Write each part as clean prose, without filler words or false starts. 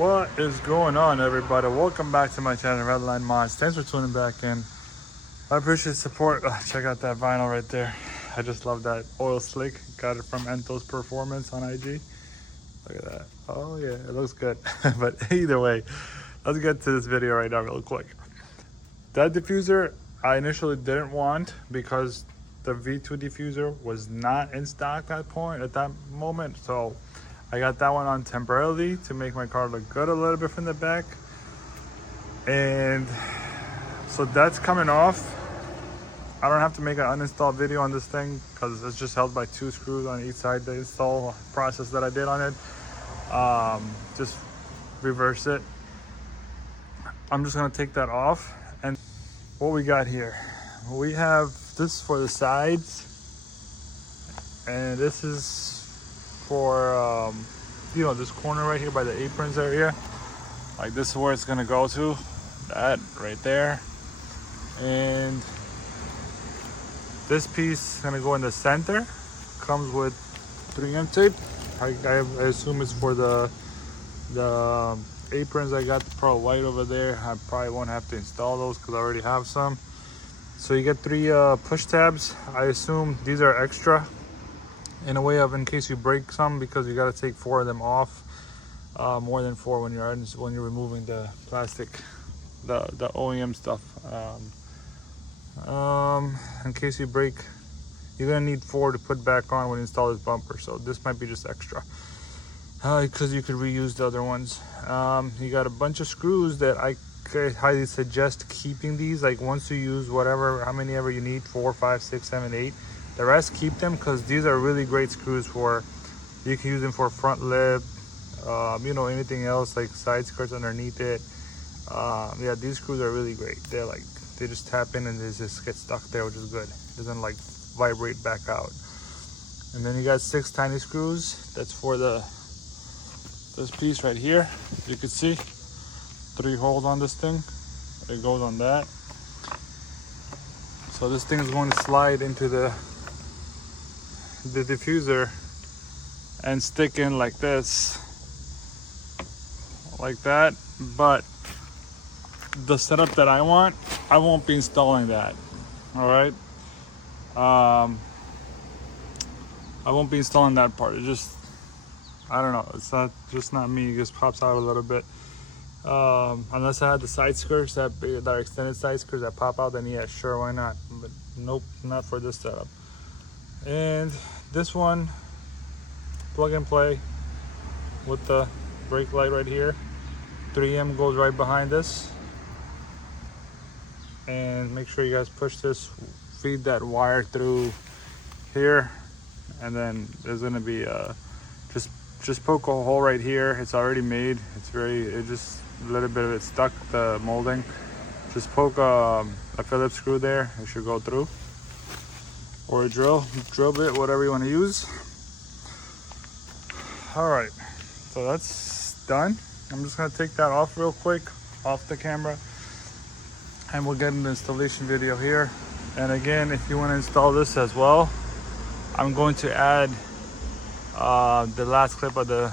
What is going on, everybody? Welcome back to my channel, RedLineMods. Thanks for tuning back in. I appreciate the support. Check out that vinyl right there. I just love that oil slick. Got it from Entos Performance on IG. Look at that. Oh yeah, it looks good. But either way, let's get to this video right now real quick. That diffuser I initially didn't want because the V2 diffuser was not in stock at that moment. So I got that one on temporarily to make my car look good a little bit from the back. And so that's coming off. I don't have to make an uninstall video on this thing because it's just held by 2 screws on each side. The install process that I did on it, just reverse it. I'm just gonna take that off. And what we got here, we have this for the sides, and this is for you know, this corner right here by the aprons area. Like, this is where it's gonna go to, that right there. And this piece is gonna go in the center. Comes with 3M tape. I assume it's for the aprons. I got the Pro White over there. I probably won't have to install those because I already have some. So you get 3 push tabs. I assume these are extra in a way of in case you break some, because you got to take 4 of them off. More than 4 when you're removing the plastic, the OEM stuff. In case you break, you're gonna need 4 to put back on when you install this bumper. So this might be just extra, because you could reuse the other ones. You got a bunch of screws that I highly suggest keeping these. Like, once you use how many ever you need, 4, 5, 6, 7, 8. The rest, keep them, because these are really great screws for, you can use them for front lip, you know, anything else like side skirts underneath it. Yeah, these screws are really great. They're like, they just tap in and they just get stuck there, which is good. It doesn't like vibrate back out. And then you got 6 tiny screws. That's for this piece right here. You can see 3 holes on this thing. It goes on that. So this thing is going to slide into the diffuser and stick in like this, like that. But the setup that I want, I won't be installing that. All right, I won't be installing that part. It just, I don't know, it's just not me. It just pops out a little bit. Unless I had the side skirts that are extended side skirts that pop out, then yeah, sure, why not? But nope, not for this setup. And this one, plug and play with the brake light right here. 3M goes right behind this. And make sure you guys push this, feed that wire through here, and then there's gonna be just poke a hole right here. It's already made. It just a little bit of it stuck, the molding. Just poke a Phillips screw there. It should go through, or a drill bit, whatever you want to use. All right, so that's done. I'm just gonna take that off real quick, off the camera, and we'll get an installation video here. And again, if you want to install this as well, I'm going to add the last clip of the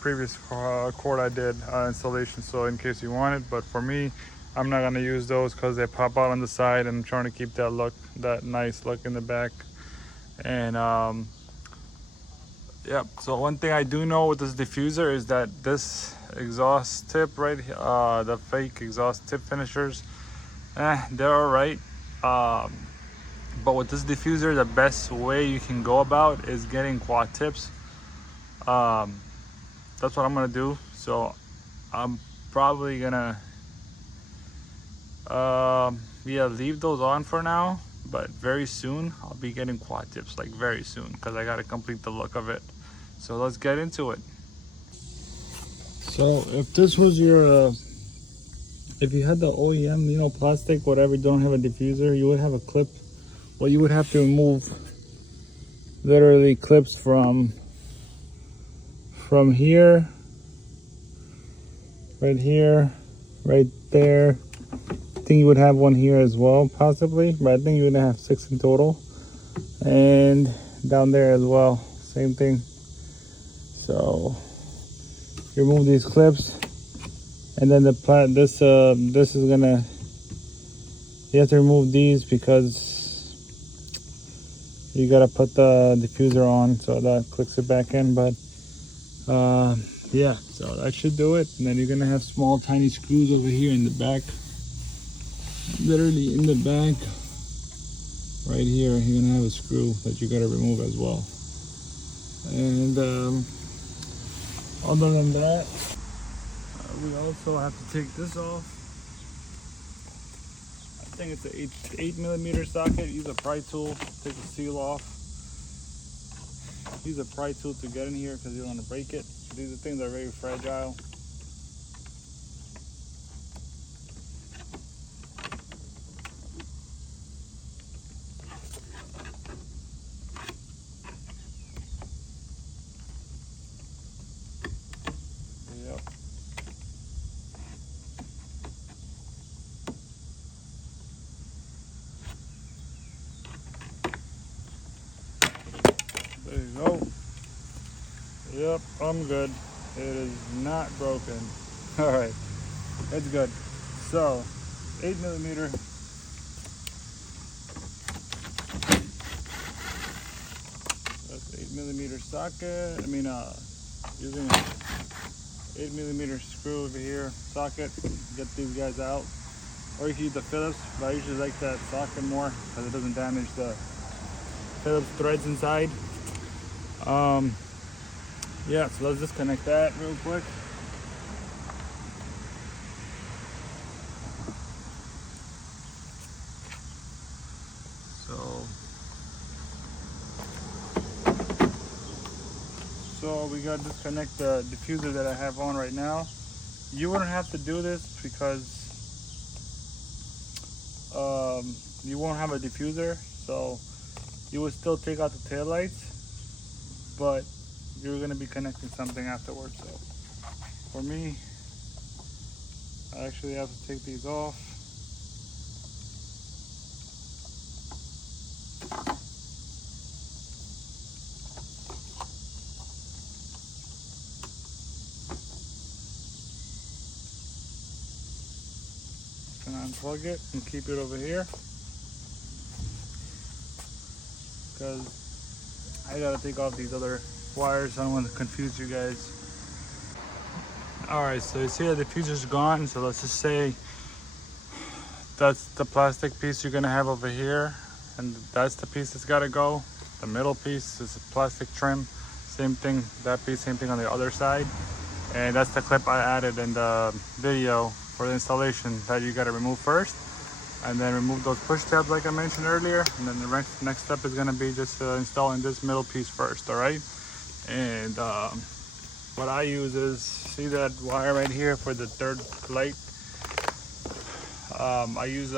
previous cord I did installation, so in case you want it. But for me, I'm not going to use those because they pop out on the side, and I'm trying to keep that look, that nice look in the back. And yeah, so one thing I do know with this diffuser is that this exhaust tip right here, the fake exhaust tip finishers, they're all right. But with this diffuser, the best way you can go about is getting quad tips. That's what I'm gonna do. So I'm probably gonna yeah, leave those on for now, but very soon I'll be getting quad tips, like very soon, because I gotta complete the look of it. So let's get into it. So if this was your if you had the OEM, you know, plastic, whatever, you don't have a diffuser, you would have a clip. Well, you would have to remove literally clips from here, right here, right there. I think you would have one here as well, possibly, but I think you would have 6 in total. And down there as well, same thing. So you remove these clips, And then this is gonna, you have to remove these because you gotta put the diffuser on, so that clicks it back in. But yeah, so that should do it. And then you're gonna have small tiny screws over here in the back, literally in the back right here. You're gonna have a screw that you gotta remove as well. And other than that, we also have to take this off. I think it's an 8mm socket. Use a pry tool, take the seal off. Use a pry tool to get in here because you don't want to break it. These are things that are very fragile. Yep. There you go. Yep, I'm good. It is not broken. All right, it's good. So, 8mm. That's 8mm socket. I mean, using an 8mm screw over here, socket. Get these guys out. Or you can use the Phillips, but I usually like that socket more because it doesn't damage the Phillips threads inside. Yeah, so let's disconnect that real quick. So we gotta disconnect the diffuser that I have on right now. You wouldn't have to do this because you won't have a diffuser, so you would still take out the taillights, but you're gonna be connecting something afterwards. So for me, I actually have to take these off. And unplug it and keep it over here because I gotta take off these other wires. I don't want to confuse you guys. All right, so you see the diffuser's gone. So let's just say that's the plastic piece you're gonna have over here, and that's the piece that's gotta go. The middle piece is a plastic trim. Same thing, that piece, same thing on the other side. And that's the clip I added in the video for the installation that you gotta remove first. And then remove those push tabs like I mentioned earlier. And then the next step is gonna be just installing this middle piece first, all right? And what I use is, see that wire right here for the third light? I use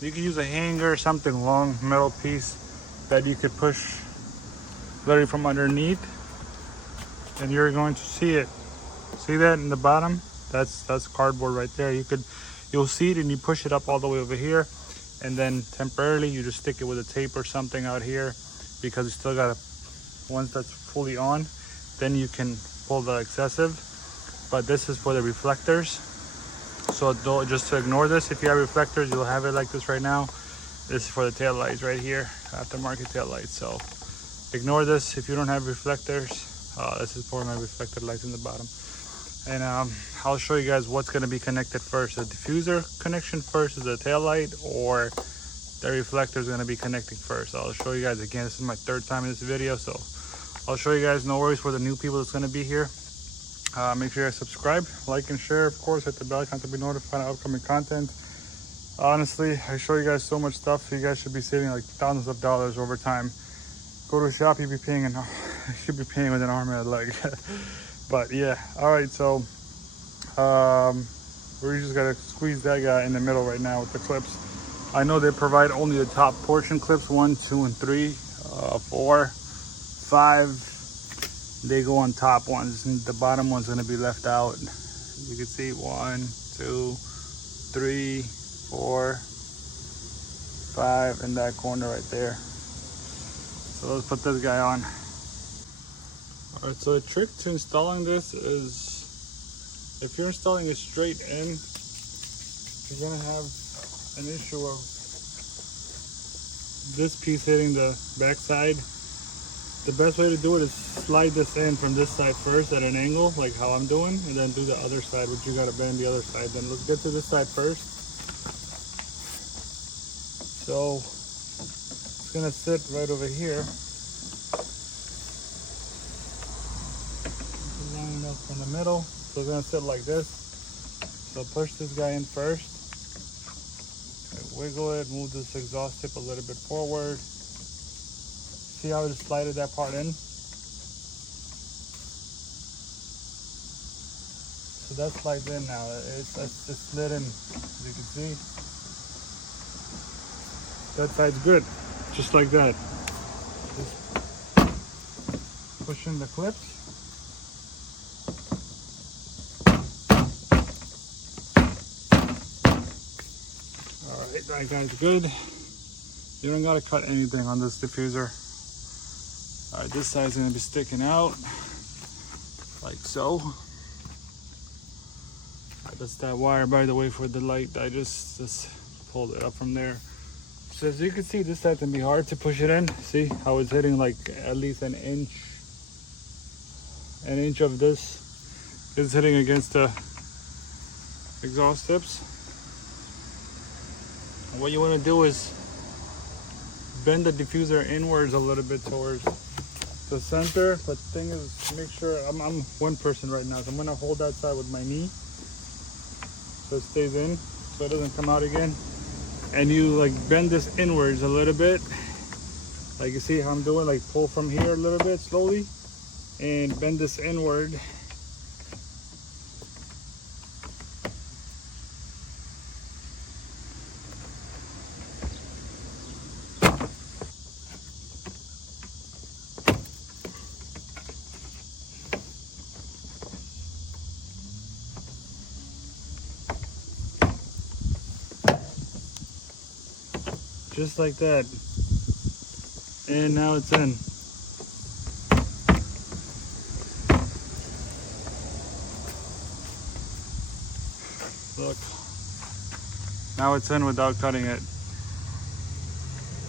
you can use a hanger or something long metal piece that you could push literally from underneath, and you're going to see it. See that in the bottom? That's cardboard right there. You'll see it, and you push it up all the way over here, and then temporarily you just stick it with a tape or something out here, because you still gotta, once that's fully on, then you can pull the excessive. But this is for the reflectors, so just to ignore this. If you have reflectors, you'll have it like this right now. This is for the tail lights right here, aftermarket tail lights. So ignore this if you don't have reflectors. This is for my reflector lights in the bottom. And I'll show you guys what's going to be connected first. The diffuser connection first is the tail light, or the reflector is going to be connecting first. I'll show you guys again. This is my third time in this video, so I'll show you guys. No worries for the new people that's going to be here. Make sure you guys subscribe, like, and share. Of course, hit the bell icon to be notified of upcoming content. Honestly, I show you guys so much stuff. You guys should be saving like thousands of dollars over time. Go to a shop, you should be paying with an arm and a leg. But yeah, all right, so we just gotta squeeze that guy in the middle right now with the clips. I know they provide only the top portion clips, 1, 2, and 3, 4, 5. They go on top ones, and the bottom one's gonna be left out. You can see 1, 2, 3, 4, 5 in that corner right there. So let's put this guy on. All right, so the trick to installing this is if you're installing it straight in, you're gonna have an issue of this piece hitting the back side. The best way to do it is slide this in from this side first at an angle, like how I'm doing, and then do the other side, which you gotta bend the other side. Then let's get to this side first. So it's gonna sit right over here. Line it up in the middle. So it's gonna sit like this. So push this guy in first. Wiggle it, move this exhaust tip a little bit forward. See how I just slided that part in? So that slides in now. It's slid in, as you can see. That side's good, just like that. Just push in the clips. Alright, that guy's good. You don't gotta cut anything on this diffuser. Alright, this side's gonna be sticking out, like so. Alright, that's that wire, by the way, for the light. I just pulled it up from there. So as you can see, this side can be hard to push it in. See how it's hitting like at least an inch of this is hitting against the exhaust tips. And what you want to do is bend the diffuser inwards a little bit towards the center, but the thing is, make sure I'm one person right now, so I'm gonna hold that side with my knee so it stays in, so it doesn't come out again. And you like bend this inwards a little bit, like you see how I'm doing, like pull from here a little bit slowly and bend this inward. Just like that. And now it's in. Look. Now it's in without cutting it.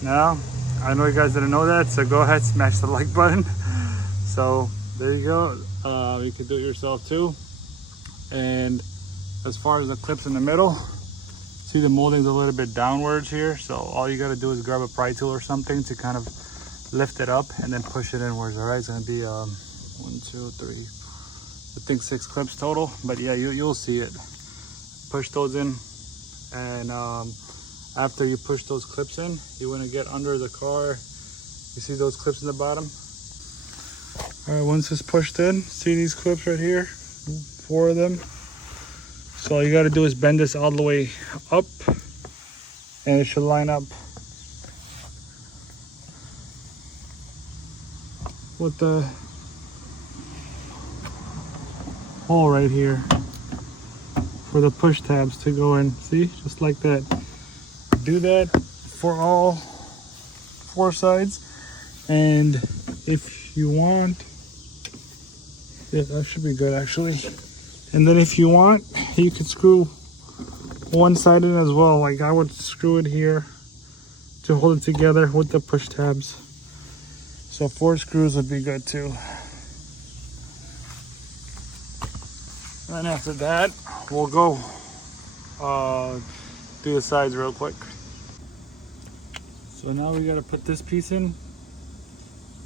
Now, I know you guys didn't know that, so go ahead, smash the like button. So there you go. You can do it yourself too. And as far as the clips in the middle, see the molding's a little bit downwards here, so all you got to do is grab a pry tool or something to kind of lift it up and then push it inwards. All right, it's going to be 1, 2, 3, I think 6 clips total, but yeah, you'll see it. Push those in, and after you push those clips in, you want to get under the car. You see those clips in the bottom? All right, once it's pushed in, see these clips right here, 4 of them. So all you got to do is bend this all the way up, and it should line up with the hole right here for the push tabs to go in. See, just like that. Do that for all 4 sides, and if you want, yeah, that should be good actually. And then if you want, you could screw one side in as well. Like I would screw it here to hold it together with the push tabs. So 4 screws would be good too. And after that, we'll go do the sides real quick. So now we gotta put this piece in.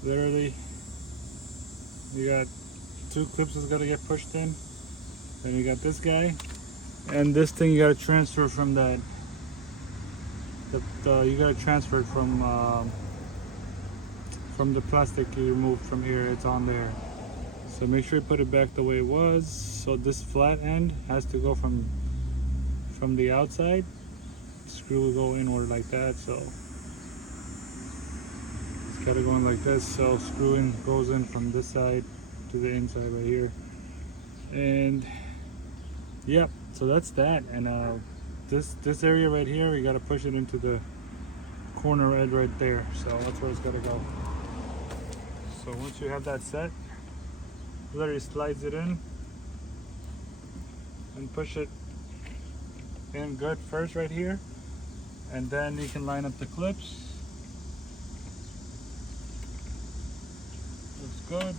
Literally, we got 2 clips that's gotta get pushed in. Then we got this guy, and this thing you gotta transfer from that. You gotta transfer it from the plastic you removed from here. It's on there. So make sure you put it back the way it was. So this flat end has to go from the outside. The screw will go inward like that. So it's gotta go in like this. So screw in goes in from this side to the inside right here. And yep, so that's that. And this area right here, we gotta push it into the corner edge right there. So that's where it's gotta go. So once you have that set, literally slides it in, and push it in good first right here, and then you can line up the clips. Looks good.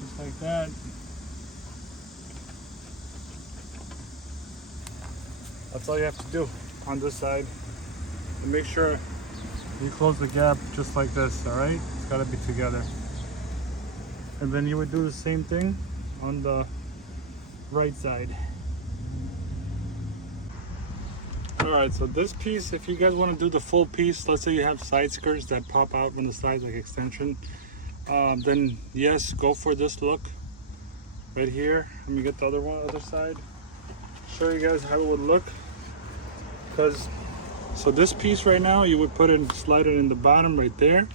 Just like that. That's all you have to do on this side. And make sure you close the gap just like this, all right? It's gotta be together. And then you would do the same thing on the right side. All right, so this piece, if you guys wanna do the full piece, let's say you have side skirts that pop out from the sides like extension, then yes, go for this look right here. Let me get the other side. Show you guys how it would look. So this piece right now, you would put it, slide it in the bottom right there,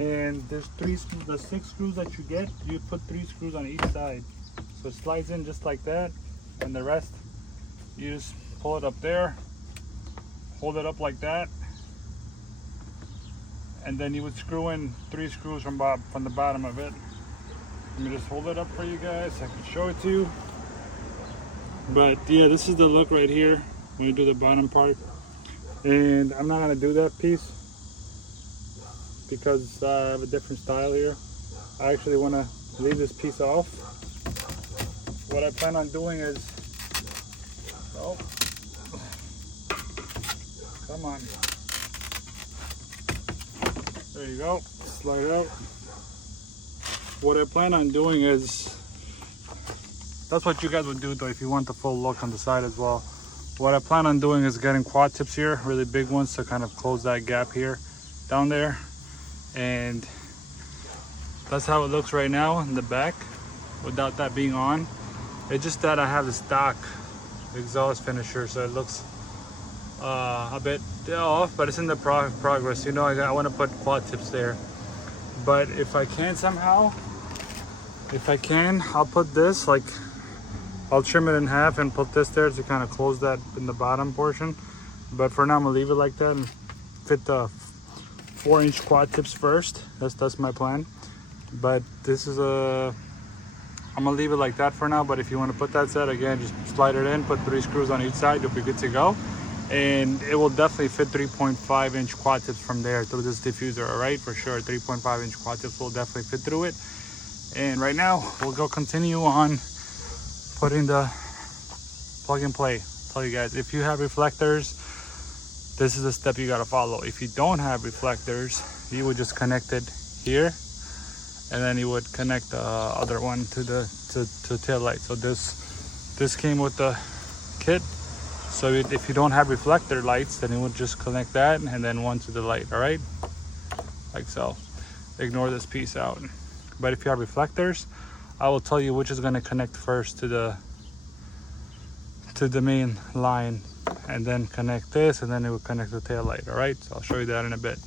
and there's the 6 screws that you get, you put 3 screws on each side, so it slides in just like that, and the rest you just pull it up there, hold it up like that, and then you would screw in 3 screws from the bottom of it. Let me just hold it up for you guys so I can show it to you. But yeah, this is the look right here when you do the bottom part. And I'm not gonna do that piece because I have a different style here. I actually wanna leave this piece off. What I plan on doing is, oh, come on. There you go, slide out. What I plan on doing is, that's what you guys would do though if you want the full look on the side as well. What I plan on doing is getting quad tips here, really big ones, to kind of close that gap here down there. And that's how it looks right now in the back without that being on. It's just that I have the stock exhaust finisher, so it looks a bit off, but it's in the progress. You know, I want to put quad tips there. But if I can somehow, I'll put this, like, I'll trim it in half and put this there to kind of close that in the bottom portion. But for now, I'm gonna leave it like that and fit the 4-inch quad tips first. That's my plan. But this is I'm gonna leave it like that for now. But if you want to put that set, again, just slide it in, put 3 screws on each side, you'll be good to go. And it will definitely fit 3.5-inch quad tips from there through this diffuser, all right? For sure, 3.5-inch quad tips will definitely fit through it. And right now, we'll go continue on putting the plug and play. Tell you guys, if you have reflectors, this is the step you gotta follow. If you don't have reflectors, you would just connect it here, and then you would connect the other one to the tail light. So this came with the kit. So if you don't have reflector lights, then you would just connect that and then one to the light, all right? Like so. Ignore this piece out. But if you have reflectors, I will tell you which is going to connect first to the main line, and then connect this, and then it will connect the tail light. All right, so I'll show you that in a bit.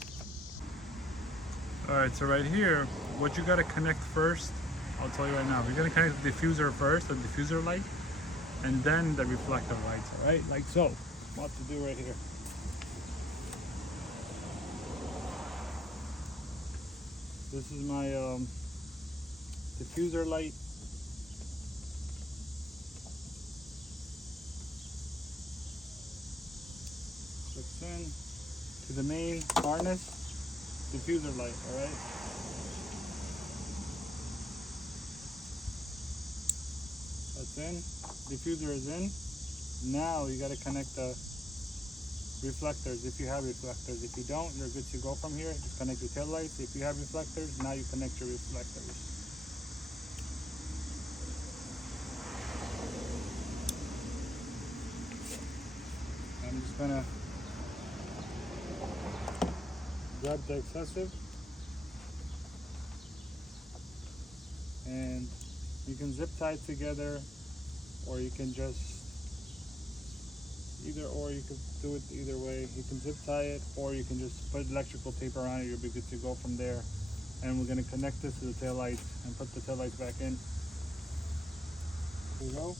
All right, so right here, what you got to connect first, I'll tell you right now. We're going to connect the diffuser first, the diffuser light, and then the reflector lights. All right, like so. What to do right here. This is my diffuser light. Hooks in to the main harness diffuser light, all right? That's in. Diffuser is in. Now you got to connect the reflectors if you have reflectors. If you don't, you're good to go from here. Just connect your tail lights. If you have reflectors, now you connect your reflectors. I'm just gonna grab the excessive, and you can zip tie it together, or you can just you could do it either way. You can zip tie it, or you can just put electrical tape around it. You'll be good to go from there. And we're gonna connect this to the tail lights and put the tail lights back in. Here we go.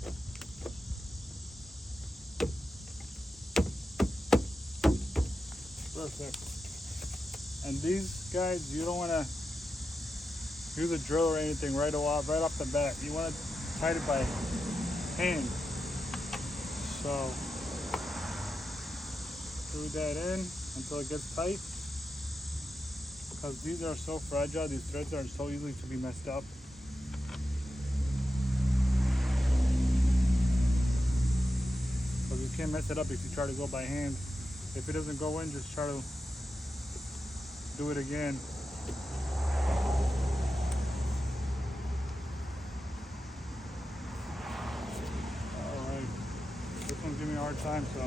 Perfect. And these guys, you don't want to use a drill or anything right off the bat. You want to tighten it by hand. So screw that in until it gets tight, because these are so fragile. These threads are so easily to be messed up. Because you can't mess it up if you try to go by hand. If it doesn't go in, just try to do it again. Alright, this one's giving me a hard time, so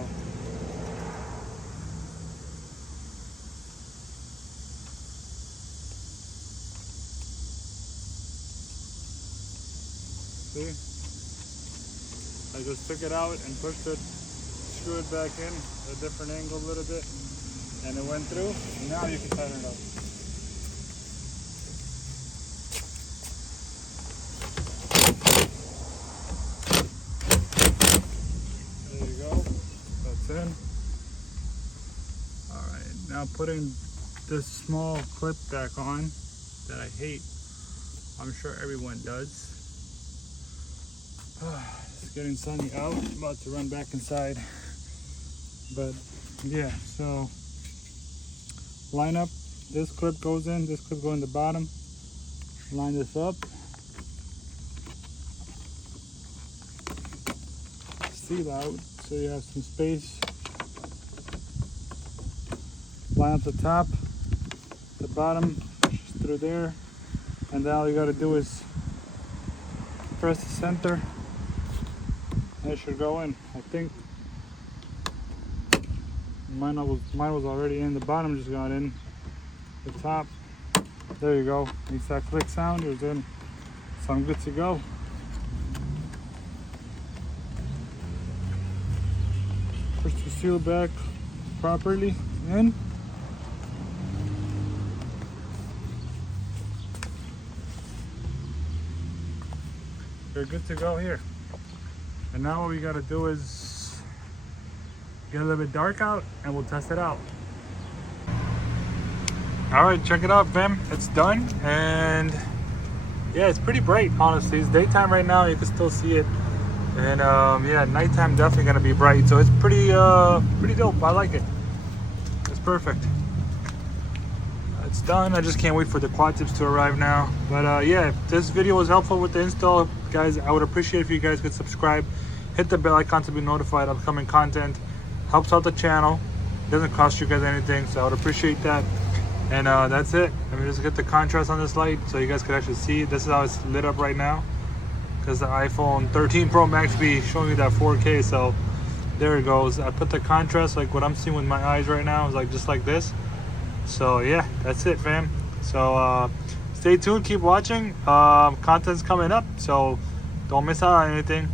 see? I just took it out and pushed it, screw it back in at a different angle a little bit, and it went through. Now you can tighten it up. There you go. That's in. Alright, now putting this small clip back on that I hate. I'm sure everyone does. It's getting sunny out. I'm about to run back inside. But yeah, so line up. This clip goes in, this clip goes in the bottom. Line this up. Seal out so you have some space. Line up the top, the bottom, just through there. And then all you gotta do is press the center. And it should go in. I think mine was already in. The bottom just got in. The top, there you go. Makes that click sound. It was in. So I'm good to go. Push the seal back properly in. You're good to go here. And now what we gotta do is get a little bit dark out and we'll test it out. All right, check it out, fam. It's done. And yeah, it's pretty bright, honestly. It's daytime right now, you can still see it. And yeah, nighttime definitely gonna be bright. So it's pretty dope. I like it. It's perfect. It's done. I just can't wait for the quad tips to arrive now. But yeah, if this video was helpful with the install, guys, I would appreciate if you guys could subscribe, hit the bell icon to be notified of upcoming content. Helps out the channel. Doesn't cost you guys anything, so I would appreciate that. And that's it. Let me just get the contrast on this light so you guys can actually see. This is how it's lit up right now, because the iPhone 13 Pro Max be showing you that 4K. So there it goes. I put the contrast like what I'm seeing with my eyes right now is like just like this. So yeah, that's it, fam. So stay tuned, keep watching. Content's coming up, so don't miss out on anything.